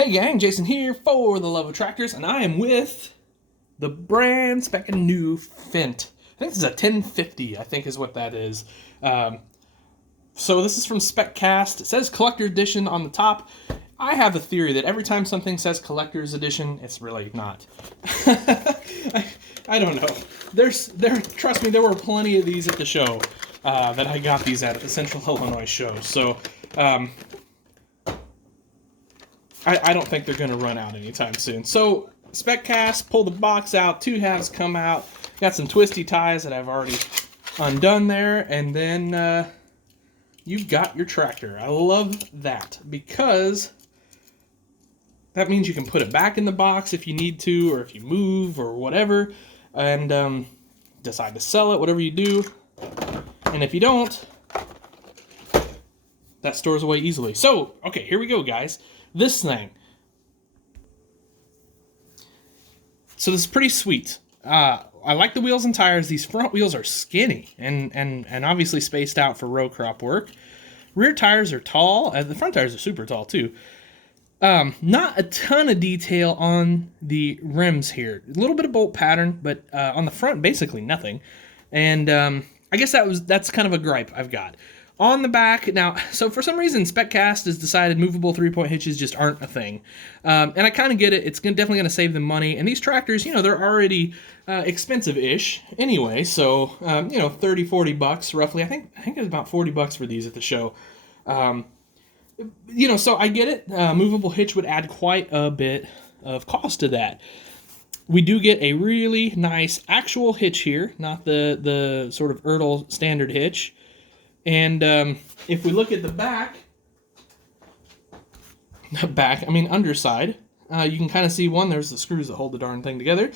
Hey gang, Jason here for the Love of Tractors, and I am with the brand spanking new Fendt. I think this is a 1050, I think is what that is. So this is from Spec. It says Collector Edition on the top. I have a theory that every time something says Collector's Edition, it's really not. I don't know. Trust me, there were plenty of these at the show that I got these at the Central Illinois show. So I don't think they're going to run out anytime soon. So, Spec Cast, pull the box out, two halves come out, got some twisty ties that I've already undone there, and then you've got your tractor. I love that because that means you can put it back in the box if you need to, or if you move, or whatever, and decide to sell it, whatever you do. And if you don't, that stores away easily. So, okay, here we go, guys. This thing. So this is pretty sweet. I like the wheels and tires. These front wheels are skinny and obviously spaced out for row crop work. Rear tires are tall. The front tires are super tall too. Not a ton of detail on the rims here. A little bit of bolt pattern, but on the front, basically nothing. And I guess that's kind of a gripe I've got. On the back, now, so for some reason, SpecCast has decided movable three-point hitches just aren't a thing. And I kind of get it. It's definitely going to save them money. And these tractors, you know, they're already expensive-ish anyway. So, you know, 30, 40 bucks roughly. I think it was about 40 bucks for these at the show. You know, so I get it. Movable hitch would add quite a bit of cost to that. We do get a really nice actual hitch here, not the sort of Ertl standard hitch. And if we look at the underside, you can kind of see there's the screws that hold the darn thing together.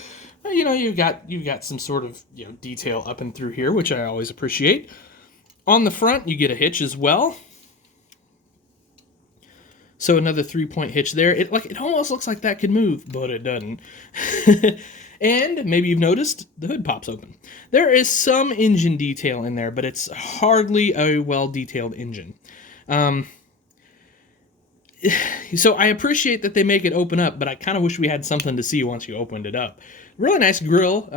You know, you've got some sort of, you know, detail up and through here, which I always appreciate. On the front, you get a hitch as well. So another 3-point hitch there. It almost looks like that could move, but it doesn't. And maybe you've noticed the hood pops open. There is some engine detail in there, but it's hardly a well-detailed engine. So I appreciate that they make it open up, but I kind of wish we had something to see once you opened it up. Really nice grill,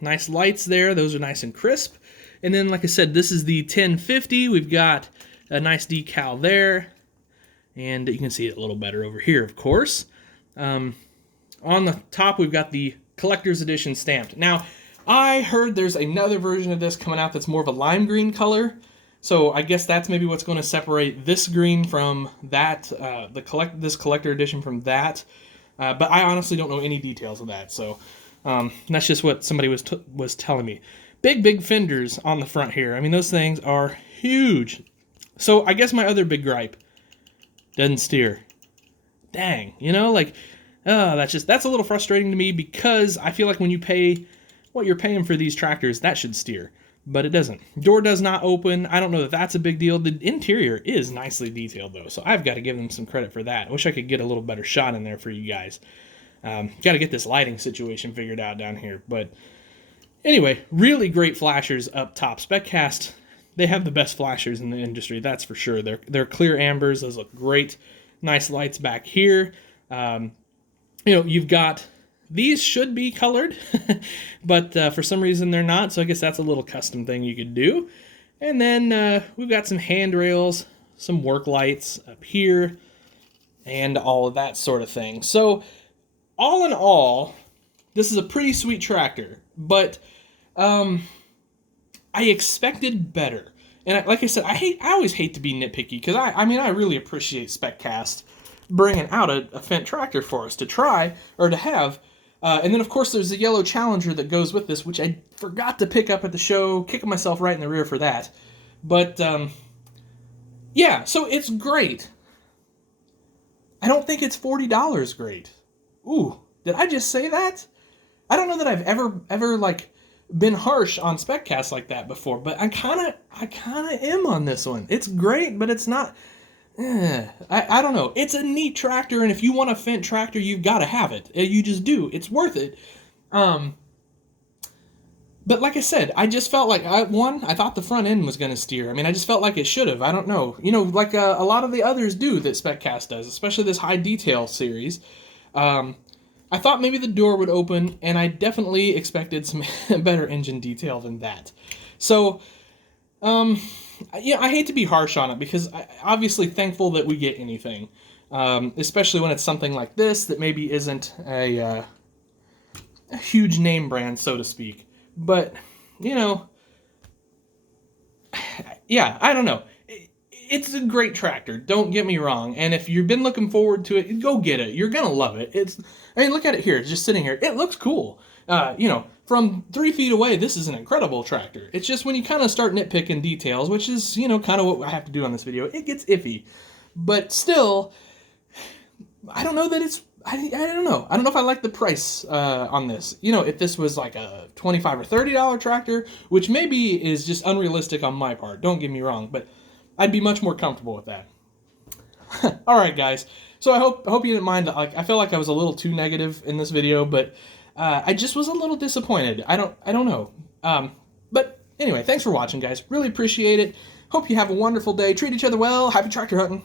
nice lights there. Those are nice and crisp. And then, like I said, this is the 1050. We've got a nice decal there. And you can see it a little better over here, of course. On the top, we've got the Collector's Edition stamped. Now, I heard there's another version of this coming out that's more of a lime green color. So I guess that's maybe what's going to separate this green from that, this Collector Edition from that. But I honestly don't know any details of that. So that's just what somebody was telling me. Big fenders on the front here. I mean, those things are huge. So I guess my other big gripe, doesn't steer. Dang, you know, like, that's a little frustrating to me because I feel like when you pay what you're paying for these tractors, that should steer, but it doesn't. Door does not open. I don't know that that's a big deal. The interior is nicely detailed though, so I've got to give them some credit for that. I wish I could get a little better shot in there for you guys. Got to get this lighting situation figured out down here, but anyway, really great flashers up top. SpecCast, they have the best flashers in the industry, that's for sure. They're clear ambers. Those look great. Nice lights back here. You know, you've got, these should be colored, but for some reason they're not, so I guess that's a little custom thing you could do. And then we've got some handrails, some work lights up here, and all of that sort of thing. So, all in all, this is a pretty sweet tractor, but I expected better. And like I said, I always hate to be nitpicky, because I mean, I really appreciate SpecCast bringing out a Fendt tractor for us to try, or to have. And then, of course, there's the yellow Challenger that goes with this, which I forgot to pick up at the show, kicking myself right in the rear for that. But, yeah, so it's great. I don't think it's $40 great. Ooh, did I just say that? I don't know that I've ever like, been harsh on SpecCast like that before, but I kind of am on this one. It's great, but it's not... I don't know. It's a neat tractor, and if you want a Fendt tractor, you've got to have it. You just do. It's worth it. But like I said, I just felt like I thought the front end was going to steer. I mean, I just felt like it should have. I don't know, like a lot of the others do that SpecCast does, especially this high detail series. I thought maybe the door would open, and I definitely expected some better engine detail than that. So, I hate to be harsh on it because I'm obviously thankful that we get anything, especially when it's something like this that maybe isn't a huge name brand, so to speak. But, yeah, I don't know. It's a great tractor, don't get me wrong. And if you've been looking forward to it, go get it. You're going to love it. Look at it here. It's just sitting here. It looks cool. From 3 feet away, this is an incredible tractor. It's just when you kind of start nitpicking details, which is, kind of what I have to do on this video, it gets iffy. But still, I don't know that it's... I don't know. I don't know if I like the price on this. If this was like a $25 or $30 tractor, which maybe is just unrealistic on my part. Don't get me wrong, but I'd be much more comfortable with that. All right, guys. So I hope you didn't mind that. Like, I feel like I was a little too negative in this video, but I just was a little disappointed. I don't know. But anyway, thanks for watching, guys. Really appreciate it. Hope you have a wonderful day. Treat each other well. Happy tractor hunting.